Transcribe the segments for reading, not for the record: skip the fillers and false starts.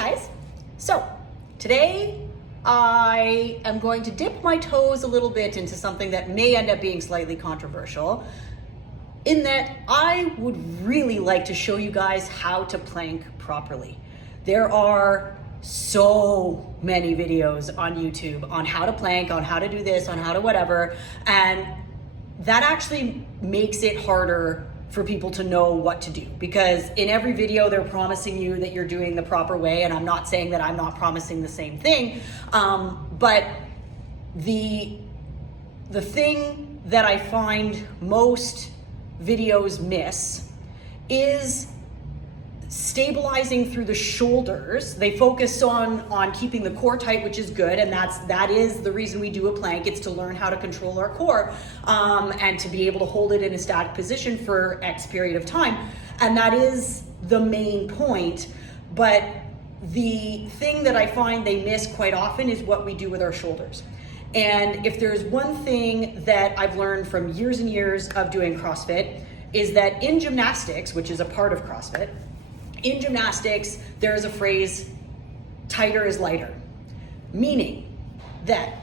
guys. So today I am going to dip my toes a little bit into something that may end up being slightly controversial, in that I would really like to show you guys how to plank properly. There are so many videos on YouTube on how to plank, on how to do this, on how to whatever, and that actually makes it harder for people to know what to do, because in every video they're promising you that you're doing the proper way, and I'm not saying that I'm not promising the same thing, but the thing that I find most videos miss is stabilizing through the shoulders. They focus on keeping the core tight, which is good, and that is the reason we do a plank. It's to learn how to control our core and to be able to hold it in a static position for X period of time, and that is the main point. But the thing that I find they miss quite often is what we do with our shoulders. And if there's one thing that I've learned from years and years of doing CrossFit, is that in gymnastics, which is a part of CrossFit, in gymnastics, there is a phrase, tighter is lighter, meaning that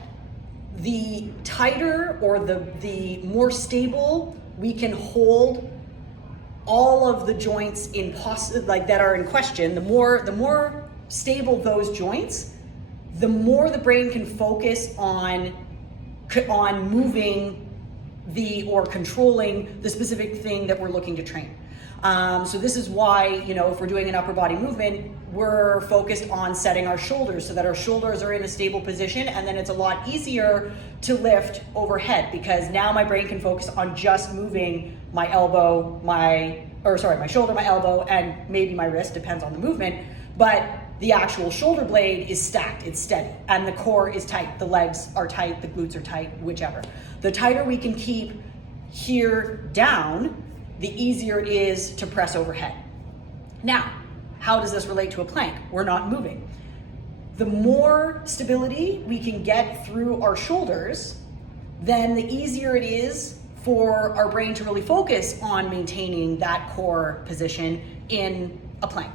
the tighter or the more stable we can hold all of the joints that are in question, the more stable those joints, the more the brain can focus on moving or controlling the specific thing that we're looking to train. So this is why, if we're doing an upper body movement, we're focused on setting our shoulders so that our shoulders are in a stable position, and then it's a lot easier to lift overhead, because now my brain can focus on just moving my elbow, my shoulder, my elbow, and maybe my wrist, depends on the movement, but the actual shoulder blade is stacked, it's steady, and the core is tight, the legs are tight, the glutes are tight, whichever. The tighter we can keep here down, the easier it is to press overhead. Now, how does this relate to a plank? We're not moving. The more stability we can get through our shoulders, then the easier it is for our brain to really focus on maintaining that core position in a plank.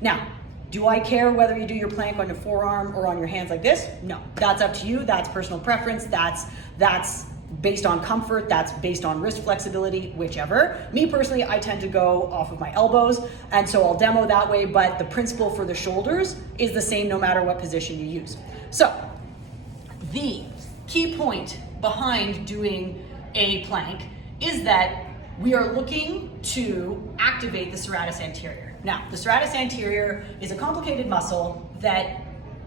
Now, do I care whether you do your plank on your forearm or on your hands like this? No, that's up to you. That's personal preference. That's based on comfort, that's based on wrist flexibility, whichever. Me personally, I tend to go off of my elbows, and so I'll demo that way, but the principle for the shoulders is the same no matter what position you use. So, the key point behind doing a plank is that we are looking to activate the serratus anterior. Now, the serratus anterior is a complicated muscle that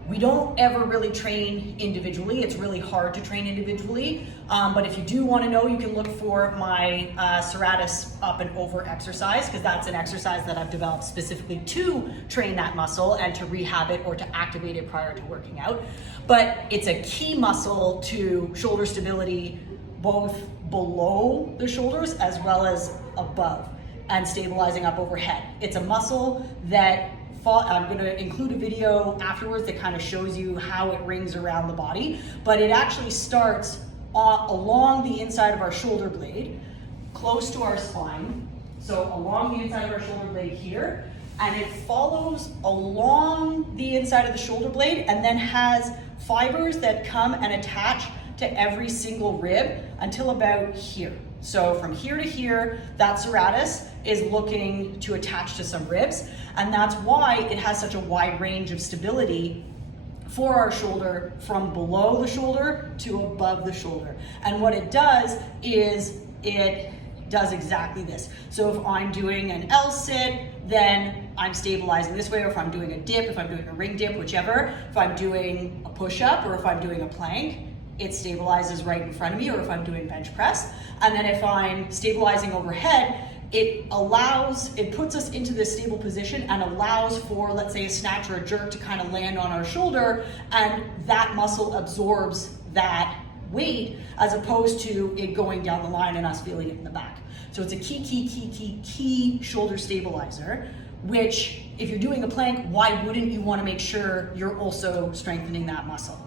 we don't ever really train individually. It's really hard to train individually. But if you do want to know, you can look for my serratus up and over exercise, because that's an exercise that I've developed specifically to train that muscle and to rehab it or to activate it prior to working out. But it's a key muscle to shoulder stability, both below the shoulders as well as above, and stabilizing up overhead. It's a muscle that I'm going to include a video afterwards that kind of shows you how it rings around the body, but it actually starts along the inside of our shoulder blade, close to our spine, so along the inside of our shoulder blade here, and it follows along the inside of the shoulder blade and then has fibers that come and attach to every single rib until about here. So from here to here, that serratus is looking to attach to some ribs, and that's why it has such a wide range of stability for our shoulder, from below the shoulder to above the shoulder. And what it does is it does exactly this. So if I'm doing an L sit, then I'm stabilizing this way, or if I'm doing a dip, if I'm doing a ring dip, whichever, if I'm doing a push-up or if I'm doing a plank, it stabilizes right in front of me, or if I'm doing bench press. And then if I'm stabilizing overhead, it puts us into this stable position and allows for, let's say, a snatch or a jerk to kind of land on our shoulder, and that muscle absorbs that weight as opposed to it going down the line and us feeling it in the back. So it's a key shoulder stabilizer, which if you're doing a plank, why wouldn't you want to make sure you're also strengthening that muscle?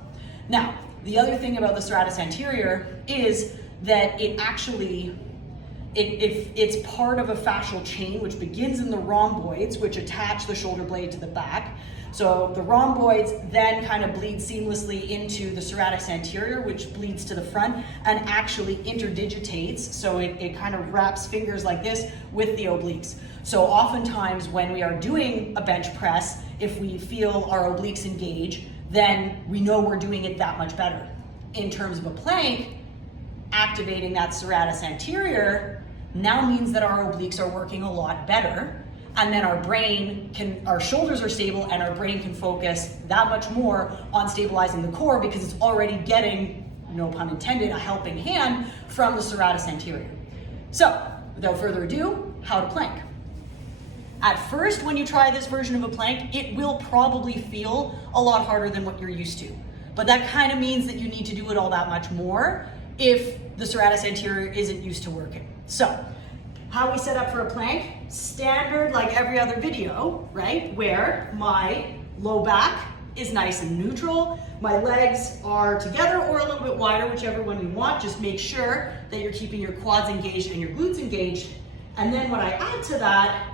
Now, the other thing about the serratus anterior is that it actually It's part of a fascial chain which begins in the rhomboids, which attach the shoulder blade to the back. So the rhomboids then kind of bleed seamlessly into the serratus anterior, which bleeds to the front and actually interdigitates. So it kind of wraps fingers like this with the obliques. So oftentimes when we are doing a bench press, if we feel our obliques engage, then we know we're doing it that much better. In terms of a plank, activating that serratus anterior now means that our obliques are working a lot better. And then our shoulders are stable and our brain can focus that much more on stabilizing the core because it's already getting, no pun intended, a helping hand from the serratus anterior. So, without further ado, how to plank. At first, when you try this version of a plank, it will probably feel a lot harder than what you're used to. But that kind of means that you need to do it all that much more if the serratus anterior isn't used to working. So, how we set up for a plank, standard like every other video, right? Where my low back is nice and neutral, my legs are together or a little bit wider, whichever one you want. Just make sure that you're keeping your quads engaged and your glutes engaged. And then what I add to that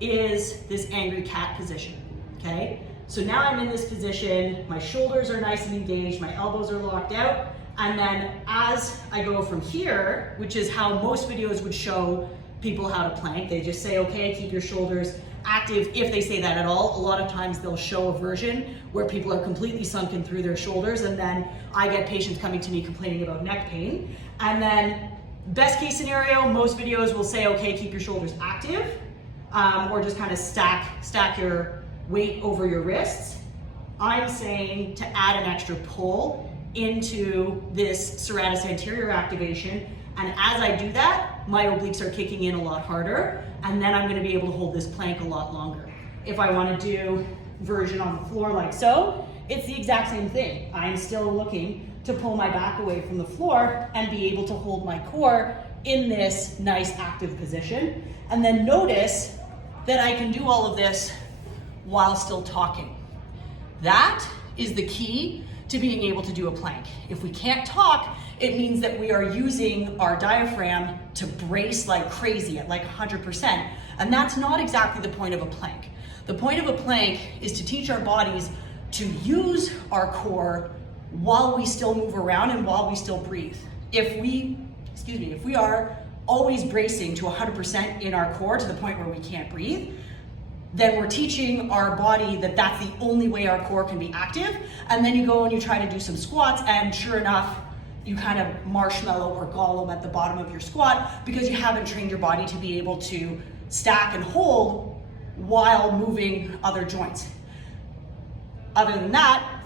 is this angry cat position, okay? So now I'm in this position, my shoulders are nice and engaged, my elbows are locked out, and then as I go from here, which is how most videos would show people how to plank, they just say, okay, keep your shoulders active, if they say that at all. A lot of times they'll show a version where people are completely sunken through their shoulders, and then I get patients coming to me complaining about neck pain. And then best case scenario, most videos will say, okay, keep your shoulders active, or just kind of stack your weight over your wrists. I'm saying to add an extra pull into this serratus anterior activation, and as I do that, my obliques are kicking in a lot harder, and then I'm going to be able to hold this plank a lot longer. If I want to do version on the floor like so, it's the exact same thing. I'm still looking to pull my back away from the floor and be able to hold my core in this nice active position, and then notice that I can do all of this while still talking. That is the key to being able to do a plank. If we can't talk, it means that we are using our diaphragm to brace like crazy at like 100%. And that's not exactly the point of a plank. The point of a plank is to teach our bodies to use our core while we still move around and while we still breathe. If we are always bracing to 100% in our core to the point where we can't breathe, then we're teaching our body that that's the only way our core can be active. And then you go and you try to do some squats, and sure enough, you kind of marshmallow or Gollum at the bottom of your squat because you haven't trained your body to be able to stack and hold while moving other joints. Other than that,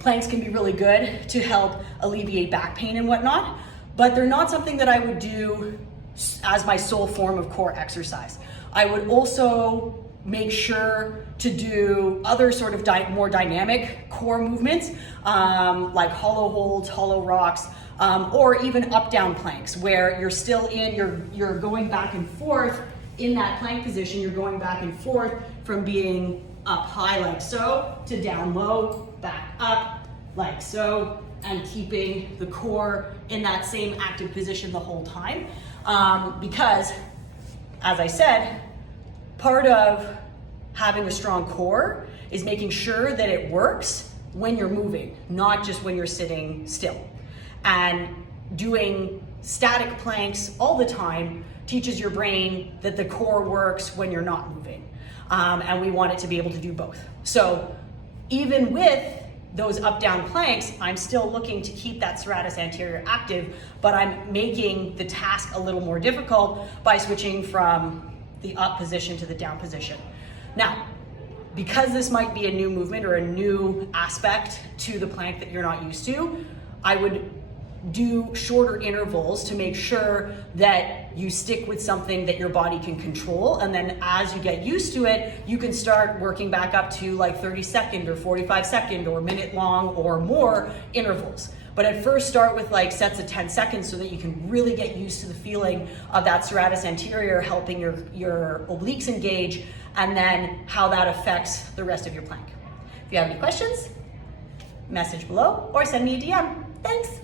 planks can be really good to help alleviate back pain and whatnot, but they're not something that I would do as my sole form of core exercise. I would also make sure to do other sort of more dynamic core movements, like hollow holds, hollow rocks, or even up-down planks, where you're still you're going back and forth in that plank position. You're going back and forth from being up high like so to down low, back up like so, and keeping the core in that same active position the whole time. Because, as I said, part of having a strong core is making sure that it works when you're moving, not just when you're sitting still. And doing static planks all the time teaches your brain that the core works when you're not moving. And we want it to be able to do both. So even with those up-down planks, I'm still looking to keep that serratus anterior active, but I'm making the task a little more difficult by switching from the up position to the down position. Now, because this might be a new movement or a new aspect to the plank that you're not used to, I would do shorter intervals to make sure that you stick with something that your body can control. And then as you get used to it, you can start working back up to like 30-second or 45-second or minute-long or more intervals. But at first start with like sets of 10 seconds so that you can really get used to the feeling of that serratus anterior helping your obliques engage, and then how that affects the rest of your plank. If you have any questions, message below or send me a DM. Thanks.